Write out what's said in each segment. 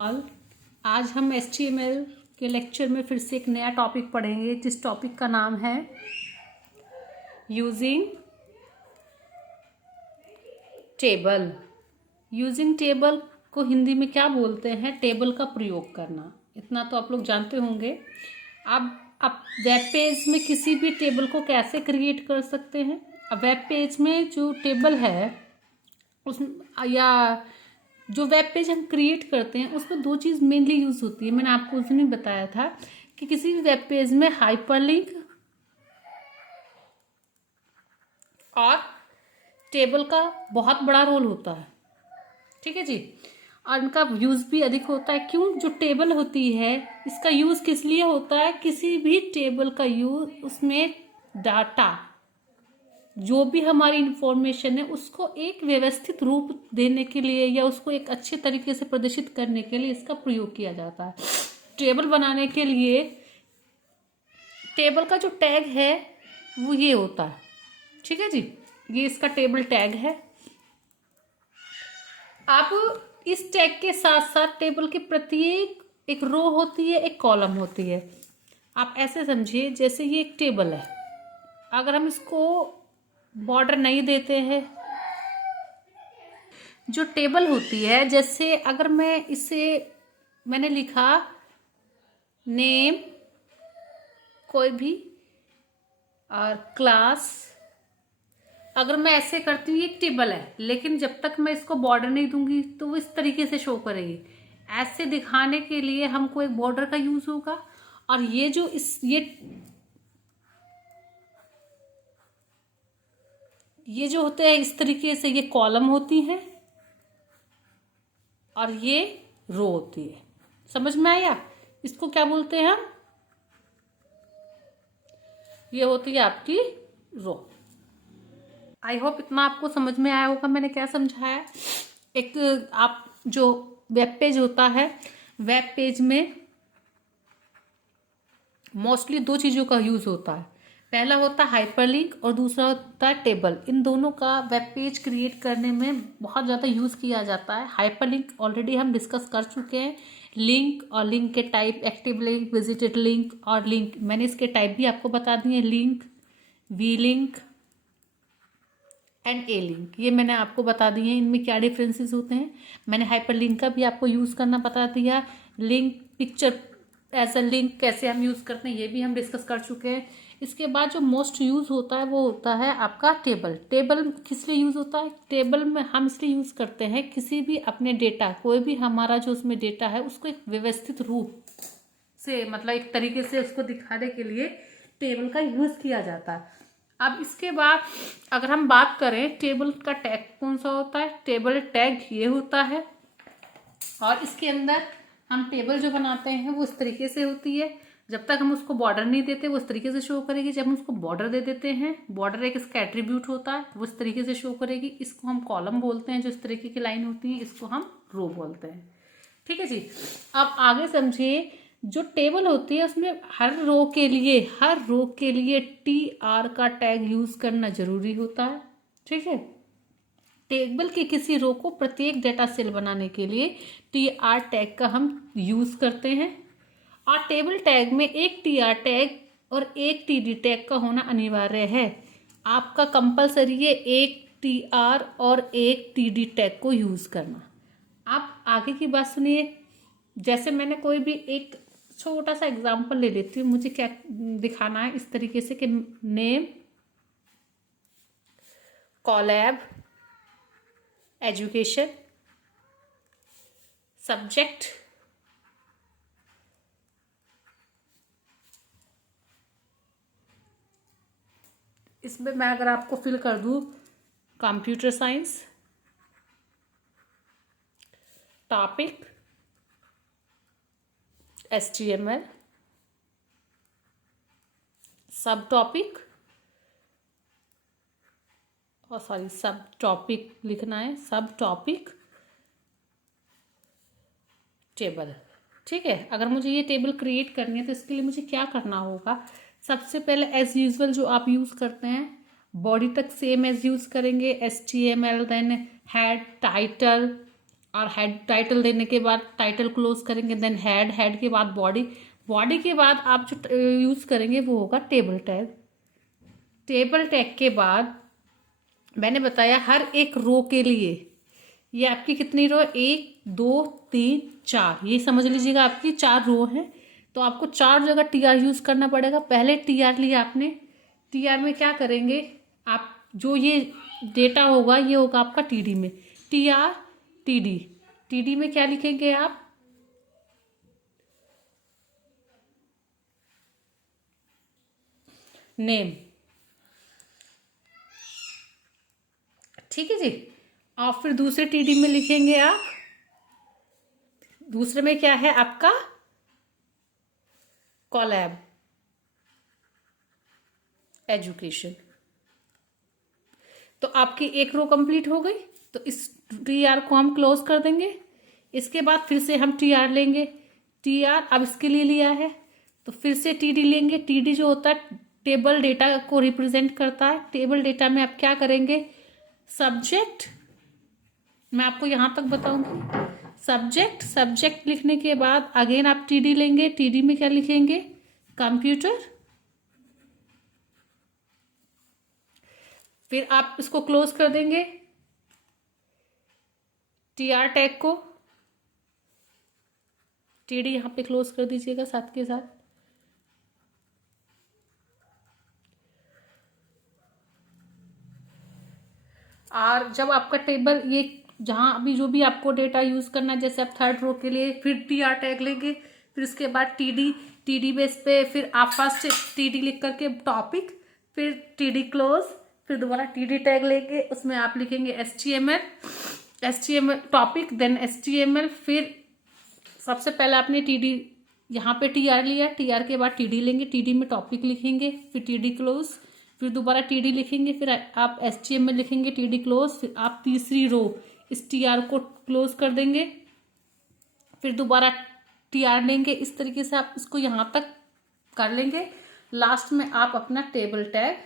All आज हम HTML के लेक्चर में फिर से एक नया टॉपिक पढ़ेंगे जिस टॉपिक का नाम है यूजिंग टेबल। यूजिंग टेबल को हिंदी में क्या बोलते हैं? टेबल का प्रयोग करना। इतना तो आप लोग जानते होंगे। अब आप वेब पेज में किसी भी टेबल को कैसे क्रिएट कर सकते हैं? अब वेब पेज में जो टेबल है उस या जो वेब पेज हम क्रिएट करते हैं उसमें दो चीज़ मेनली यूज़ होती है। मैंने आपको उस दिन ही बताया था कि किसी भी वेब पेज में हाइपरलिंक और टेबल का बहुत बड़ा रोल होता है। ठीक है जी। और इनका यूज़ भी अधिक होता है। क्यों? जो टेबल होती है इसका यूज़ किस लिए होता है? किसी भी टेबल का यूज़ उसमें डाटा जो भी हमारी इंफॉर्मेशन है उसको एक व्यवस्थित रूप देने के लिए या उसको एक अच्छे तरीके से प्रदर्शित करने के लिए इसका प्रयोग किया जाता है। टेबल बनाने के लिए टेबल का जो टैग है वो ये होता है। ठीक है जी, ये इसका टेबल टैग है। अब इस टैग के साथ साथ टेबल के प्रत्येक एक रो होती है, एक कॉलम होती है। आप ऐसे समझिए जैसे ये एक टेबल है, अगर हम इसको बॉर्डर नहीं देते हैं, जो टेबल होती है, जैसे अगर मैंने लिखा नेम कोई भी और क्लास, अगर मैं ऐसे करती हूँ, एक टेबल है, लेकिन जब तक मैं इसको बॉर्डर नहीं दूंगी तो वो इस तरीके से शो करेगी। ऐसे दिखाने के लिए हमको एक बॉर्डर का यूज होगा। और ये जो ये जो होते हैं इस तरीके से, ये कॉलम होती है और ये रो होती है। समझ में आया? इसको क्या बोलते हैं हम? ये होती है आपकी रो। आई होप इतना आपको समझ में आया होगा मैंने क्या समझाया। एक आप जो वेब पेज होता है, वेब पेज में मोस्टली दो चीज़ों का यूज़ होता है। पहला होता है हाइपरलिंक और दूसरा होता है टेबल। इन दोनों का वेब पेज क्रिएट करने में बहुत ज़्यादा यूज़ किया जाता है। हाइपरलिंक ऑलरेडी हम डिस्कस कर चुके हैं। लिंक और लिंक के type, active link, visited link और लिंक, मैंने इसके टाइप भी आपको बता दिए। Link, V link and A link, ये मैंने आपको बता दिए हैं इनमें क्या डिफरेंसेस होते हैं। मैंने हाइपरलिंक का भी आपको यूज़ करना बता दिया। Link picture as a link कैसे हम यूज़ करते हैं ये भी हम डिस्कस कर चुके हैं। इसके बाद जो मोस्ट यूज़ होता है वो होता है आपका टेबल। टेबल किस लिए यूज़ होता है? टेबल में हम इसलिए यूज़ करते हैं किसी भी अपने डेटा, कोई भी हमारा जो उसमें डेटा है उसको एक व्यवस्थित रूप से, मतलब एक तरीके से उसको दिखाने के लिए टेबल का यूज़ किया जाता है। अब इसके बाद अगर हम बात करें टेबल का टैग कौन सा होता है, टेबल टैग ये होता है। और इसके अंदर हम टेबल जो बनाते हैं वो इस तरीके से होती है। जब तक हम उसको बॉर्डर नहीं देते वो इस तरीके से शो करेगी। जब हम उसको बॉर्डर दे देते हैं, बॉर्डर एक इसका एट्रीब्यूट होता है, वो इस तरीके से शो करेगी। इसको हम कॉलम बोलते हैं, जो इस तरीके की लाइन होती है इसको हम रो बोलते हैं। ठीक है जी। अब आगे समझिए, जो टेबल होती है उसमें हर रो के लिए TR का टैग यूज करना जरूरी होता है। ठीक है। टेबल के किसी रो को प्रत्येक डेटा सेल बनाने के लिए TR टैग का हम यूज करते हैं। और टेबल टैग में एक TR टैग और एक TD टैग का होना अनिवार्य है। आपका कंपलसरी है एक TR और एक TD टैग को यूज करना। आप आगे की बात सुनिए। जैसे मैंने कोई भी एक छोटा सा एग्जाम्पल ले लेती हूँ, मुझे क्या दिखाना है इस तरीके से कि नेम, कॉलैब, एजुकेशन, सब्जेक्ट, इसमें मैं अगर आपको फिल कर दूँ कंप्यूटर साइंस, टॉपिक HTML, सब टॉपिक और सब टॉपिक लिखना है, सब टॉपिक टेबल। ठीक है। अगर मुझे ये टेबल क्रिएट करनी है तो इसके लिए मुझे क्या करना होगा? सबसे पहले एज यूजुअल जो आप यूज़ करते हैं, बॉडी तक सेम एज यूज़ करेंगे HTML, देन हेड, टाइटल, और हेड टाइटल देने के बाद टाइटल क्लोज करेंगे, देन हेड, हेड के बाद बॉडी, बॉडी के बाद आप जो यूज़ करेंगे वो होगा टेबल टैग। टेबल टैग के बाद मैंने बताया हर एक रो के लिए, ये आपकी कितनी रो, 1 2 3 4, ये समझ लीजिएगा आपकी 4 रो हैं। तो आपको 4 जगह टी आर यूज़ करना पड़ेगा। पहले टी आर लिया आपने, टी आर में क्या करेंगे आप, जो ये डेटा होगा ये होगा आपका टी डी में, T R T D. T D में क्या लिखेंगे आप, नेम, ठीक है जी। और फिर दूसरे टी डी में लिखेंगे आप, दूसरे में क्या है आपका कोलैब एजुकेशन। तो आपकी एक रो कंप्लीट हो गई। तो इस टी आर को हम क्लोज कर देंगे। इसके बाद फिर से हम टी आर लेंगे, टी आर अब इसके लिए लिया है तो फिर से टी डी लेंगे। टी डी जो होता है टेबल डेटा को रिप्रेजेंट करता है। टेबल डेटा में आप क्या करेंगे, सब्जेक्ट, मैं आपको यहाँ तक बताऊंगी, सब्जेक्ट, सब्जेक्ट लिखने के बाद अगेन आप टी डी लेंगे। टी डी में क्या लिखेंगे, कंप्यूटर। फिर आप इसको क्लोज कर देंगे, टी आर टैग को, टी डी यहाँ पे क्लोज कर दीजिएगा साथ के साथ। और जब आपका टेबल ये जहाँ अभी जो भी आपको डेटा यूज़ करना है, जैसे आप थर्ड रो के लिए फिर टी आर टैग लेंगे, फिर उसके बाद टी डी बेस पे फिर आप फर्स्ट टी डी लिख करके टॉपिक, फिर टी डी क्लोज, फिर दोबारा टी डी टैग लेंगे, उसमें आप लिखेंगे H T M L topic, then H T M L. फिर सबसे पहले आपने टी डी यहाँ पे टी आर लिया, टी आर के बाद टी डी लेंगे, टी डी में टॉपिक लिखेंगे, फिर टी डी क्लोज, फिर दोबारा टी डी लिखेंगे, फिर आप एच टी एम एल लिखेंगे, टी डी क्लोज, फिर आप तीसरी रो इस टी आर को क्लोज कर देंगे, फिर दोबारा टी आर लेंगे। इस तरीके से आप इसको यहाँ तक कर लेंगे। लास्ट में आप अपना टेबल टैग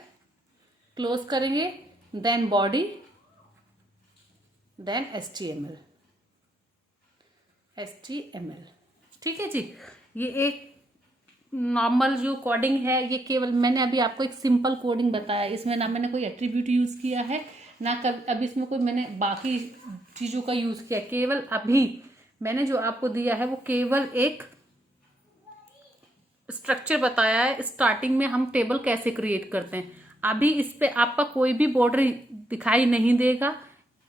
क्लोज करेंगे, then body, then H T M L. ठीक है जी। ये एक नॉर्मल जो कोडिंग है, ये केवल मैंने अभी आपको एक सिंपल कोडिंग बताया, इसमें ना मैंने कोई एट्रीब्यूट यूज़ किया है ना अभी इसमें कोई मैंने बाकी चीज़ों का यूज़ किया। केवल अभी मैंने जो आपको दिया है वो केवल एक स्ट्रक्चर बताया है, स्टार्टिंग में हम टेबल कैसे क्रिएट करते हैं। अभी इस पे आपका कोई भी बॉर्डर दिखाई नहीं देगा,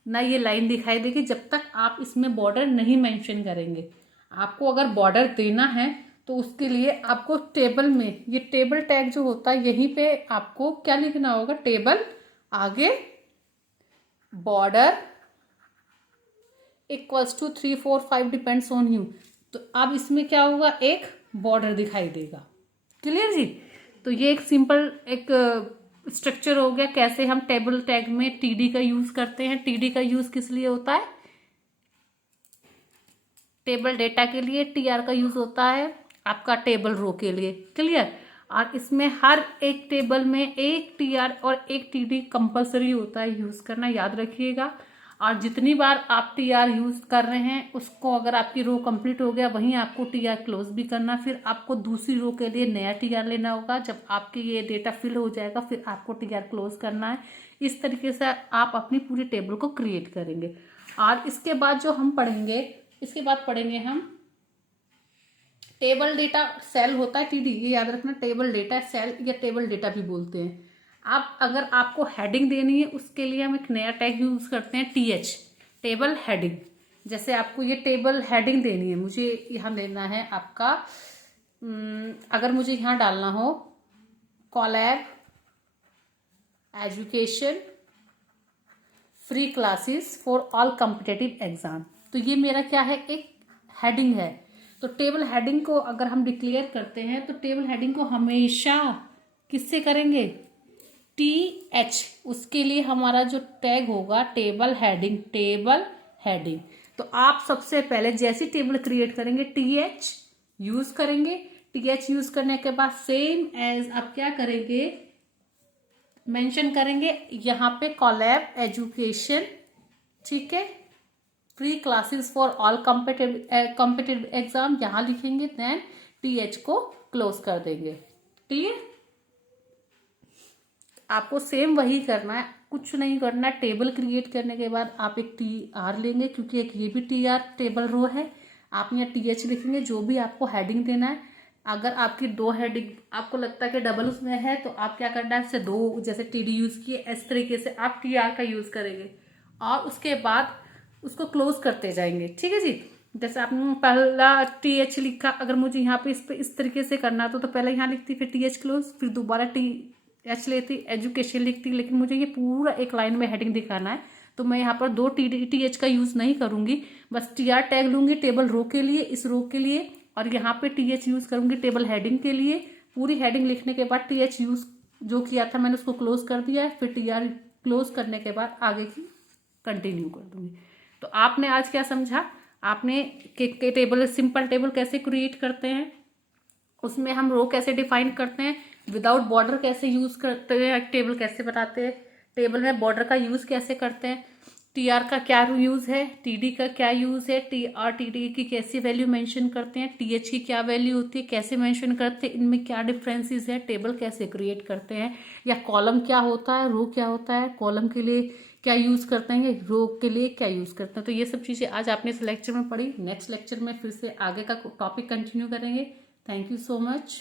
ना ये लाइन दिखाई देगी जब तक आप इसमें बॉर्डर नहीं मेंशन करेंगे। आपको अगर बॉर्डर देना है तो उसके लिए आपको टेबल में ये टेबल टैग जो होता है यहीं पे आपको क्या लिखना होगा, टेबल, आगे border equals to 3 4 5 depends on you. तो अब इसमें क्या होगा, एक बॉर्डर दिखाई देगा। क्लियर जी। तो ये एक सिंपल एक स्ट्रक्चर हो गया कैसे हम टेबल टैग में टीडी का यूज करते हैं। टीडी का यूज किस लिए होता है, टेबल डेटा के लिए। टीआर का यूज होता है आपका टेबल रो के लिए। क्लियर। और इसमें हर एक टेबल में एक टीआर और एक टीडी कंपलसरी होता है यूज करना, याद रखिएगा। और जितनी बार आप टीआर यूज कर रहे हैं उसको, अगर आपकी रो कंप्लीट हो गया वहीं आपको टीआर क्लोज भी करना, फिर आपको दूसरी रो के लिए नया टीआर लेना होगा। जब आपके ये डेटा फिल हो जाएगा फिर आपको टीआर क्लोज करना है। इस तरीके से आप अपनी पूरी टेबल को क्रिएट करेंगे। और इसके बाद जो हम पढ़ेंगे, इसके बाद पढ़ेंगे हम टेबल डेटा सेल होता है टीडी, ये याद रखना। टेबल डेटा सेल या टेबल डेटा भी बोलते हैं। आप अगर आपको हेडिंग देनी है उसके लिए हम एक नया टैग यूज करते हैं टीएच, टेबल हेडिंग। जैसे आपको ये टेबल हेडिंग देनी है, मुझे यहाँ देना है आपका, अगर मुझे यहाँ डालना हो Colab education free classes for all competitive exam, तो ये मेरा क्या है, एक हेडिंग है। तो टेबल हेडिंग को अगर हम डिक्लेयर करते हैं तो टेबल हेडिंग को हमेशा किससे करेंगे, टीएच। उसके लिए हमारा जो टैग होगा टेबल हेडिंग, टेबल हेडिंग। तो आप सबसे पहले जैसी टेबल क्रिएट करेंगे टीएच यूज करेंगे। टीएच यूज करने के बाद सेम एज आप क्या करेंगे, मेंशन करेंगे यहाँ पे कोलैब एजुकेशन, ठीक है। Free classes for all competitive exam यहाँ लिखेंगे, देन TH को क्लोज कर देंगे। क्लियर? आपको सेम वही करना है, कुछ नहीं करना है। टेबल क्रिएट करने के बाद आप एक TR लेंगे, क्योंकि एक ये भी TR टेबल रो है। आप यहाँ TH लिखेंगे, जो भी आपको हेडिंग देना है। अगर आपकी 2 हेडिंग आपको लगता है कि डबल उसमें है, तो आप क्या करना है, इससे 2 जैसे TD यूज़ किए, इस तरीके से आप TR का यूज़ करेंगे और उसके बाद उसको क्लोज करते जाएंगे। ठीक है जी। जैसे आपने पहला TH लिखा, अगर मुझे यहाँ पे इस तरीके से करना तो पहले यहाँ लिखती, फिर TH क्लोज, फिर दोबारा TH लेती, एजुकेशन लिखती। लेकिन मुझे ये पूरा एक लाइन में हेडिंग दिखाना है, तो मैं यहाँ पर 2 TH का यूज़ नहीं करूँगी, बस TR टैग लूँगी टेबल रो के लिए, इस रो के लिए, और यहाँ पे TH यूज़ करूँगी टेबल हेडिंग के लिए। पूरी हेडिंग लिखने के बाद TH यूज़ जो किया था मैंने उसको क्लोज कर दिया है, फिर TR क्लोज करने के बाद आगे की कंटिन्यू कर दूँगी। तो आपने आज क्या समझा, आपने के टेबल, सिंपल टेबल कैसे क्रिएट करते हैं, उसमें हम रो कैसे डिफाइन करते हैं, विदाउट बॉर्डर कैसे यूज़ करते हैं, टेबल कैसे बनाते हैं, टेबल में बॉर्डर का यूज़ कैसे करते हैं, TR का क्या यूज़ है, TD का क्या यूज़ है, TR TD की कैसी वैल्यू मेंशन करते हैं, TH की क्या वैल्यू होती है, कैसे मेंशन करते हैं, इनमें क्या डिफरेंसेस है, टेबल कैसे क्रिएट करते हैं, या कॉलम क्या होता है, रो क्या होता है, कॉलम के लिए क्या यूज़ करते हैं, रो के लिए क्या यूज़ करते हैं। तो ये सब चीज़ें आज आपने इस लेक्चर में पढ़ी। नेक्स्ट लेक्चर में फिर से आगे का टॉपिक कंटिन्यू करेंगे। Thank you so much.